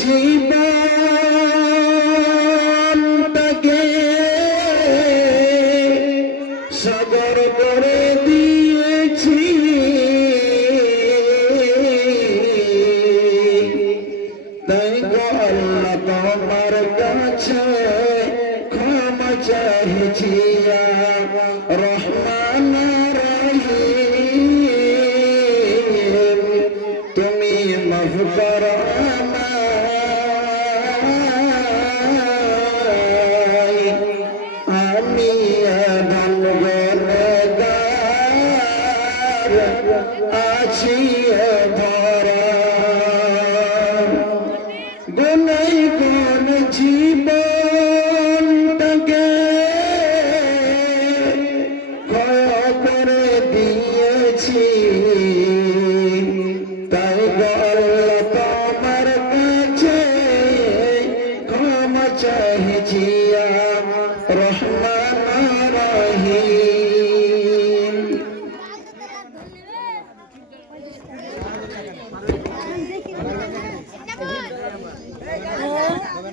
জীবনটাকে সাগর করে দিয়েছি, তাই গো আল্লাহ তোমার কাছে ক্ষমা চাইছি রহমান রহিম, তুমি মাফ করো আমায়, আমি গুনাহগার আছি ভরা, গুনাহ কোন জীবনটাকে ক্ষয় করে দিয়েছি, তাই গো আল্লাহ তোমার কাছে ক্ষমা চাইছি রহমান রহিম।